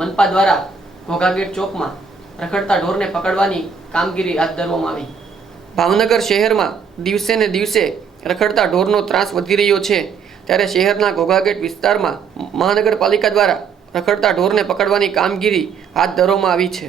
મનપા દ્વારા ઘોઘાગેટ ચોકમાં રખડતા ઢોરને પકડવાની કામગીરી હાથ ધરવામાં આવી. ભાવનગર શહેરમાં દિવસે ને દિવસે રખડતા ઢોરનો ત્રાસ વધી રહ્યો છે. ત્યારે શહેરના ઘોઘાગેટ વિસ્તારમાં મહાનગરપાલિકા દ્વારા રખડતા ઢોરને પકડવાની કામગીરી હાથ ધરવામાં આવી છે.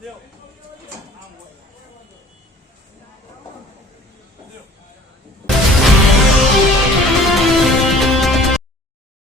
돼요.